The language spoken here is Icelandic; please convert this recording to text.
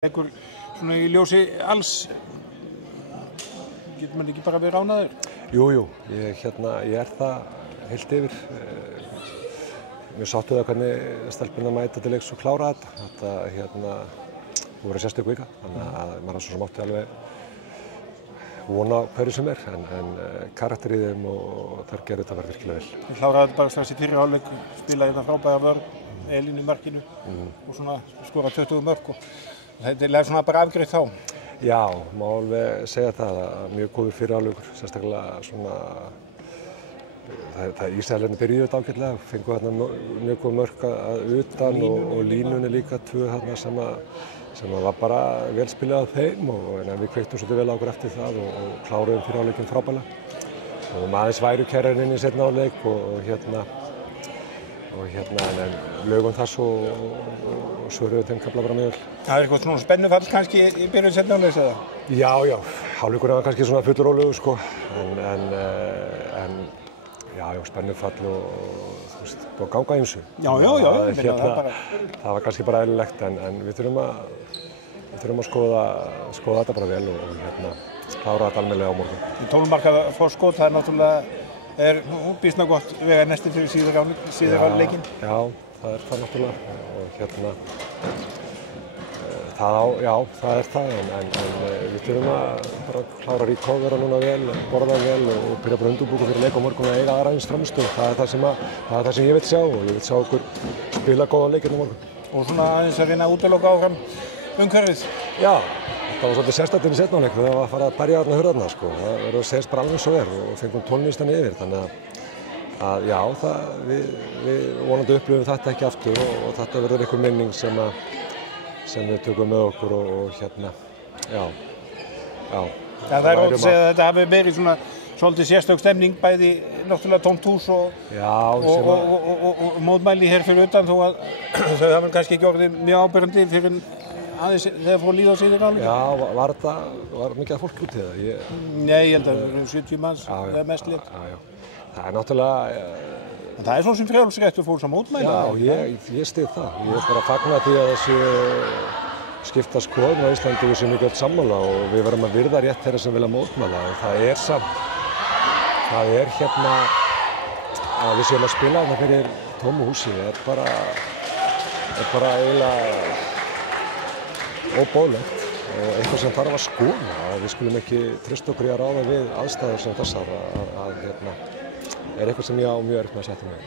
Einhver svona í ljósi alls, getur maður ekki bara verið ánægður? Jú, ég er það heilt yfir. Mjög sáttur við það hvernig stelpurnar mæta til leiks og klára þetta. Þetta voru sérstök vika, þannig að maður svo sem átti alveg vona hverju sem en karakter í þeim og þar gerði þetta bara virkilega vel. Þið kláraði þetta bara strax í fyrri hálfleik, spilaði þetta frábæra vörn, Elín í markinu og svona skoraði 20 mörk og þetta er svona bara afgreitt þá. Já, má alveg segja það að mjög góður fyrri hálfleikur, sérstaklega svona það Ísraelarnir byrjuðu þetta ágætlega, fengu þarna mjög góð mörk að utan og línunni líka tvö þarna sem var bara vel spilað af þeim en við kveiktum svolítið vel á okkur eftir það og kláruðum fyrri hálfleikinn frábærlega. Og aðeins værukærarinn inn í seinni hálfleik en lögum það svo og svöruðu þeim kafla bara mjög vel. Það er eitthvað svona spennufall kannski í byrjun seinni hálfleiks eða? Já, hálfleikurinn var kannski svona fullrólegur sko en spennufall og þú veist, búið að ganga ýmsu. Það var kannski bara eðlilegt en við þurfum að skoða þetta bara vel og klára þetta almennilega á morgun. 12 marka forskot, það er náttúrulega býsna gott vega næstu fyrir síðar hálfleikinn. Já, það er það náttúrulega og það er það en við þurfum að bara klára recovera núna vel, borða vel og byrja bara undirbúka fyrir leik á morgun og eiga aðra eins frammistöðu. Það er það sem ég vil sjá og ég vil sjá okkur spila góðan leik hérna á morgun. Og svona aðeins að reyna að útiloka áfram umhverfið? Já, það var svolítið sérstakt í seinni hálfleik þegar það var að fara að berja þarna hurðarnar sko. Það verður að segja bara alveg svo og fengum 12 mínútur yfir þannig að já, við vonandi upplifum þetta ekki aftur og þetta verður einhver minning sem við tökum með okkur og já. Það er ótt að segja að þetta hafi verið svona svolítið sérstök stemning, bæði náttúrulega tómt hús og mótmæli hér fyrir utan þó að þau hafa kannski ekki orðið mjög áberandi fyrir aðeins þegar fór líða á síðan áleik. Já, var mikið af fólk út í það? Nei, ég held að það eru 70 manns eða mest lít. Það er náttúrulega En það er svo sem frjálsréttur fólks að mótmæla. Já, ég styð það. Ég er bara að fagna því að þessi skipta skoðun á Íslandi við séum ekki öll sammála og við verðum að virða rétt þeirra sem vilja mótmæla. En það er samt, að við séum að spila þarna fyrir tómu húsi. Það er bara eiginlega óboðlegt og eitthvað sem þarf að skoða. Við skulum ekki treysta okkur í að ráða við aðstæður sem þessar er eitthvað sem ég á mjög erfitt með að setja mig.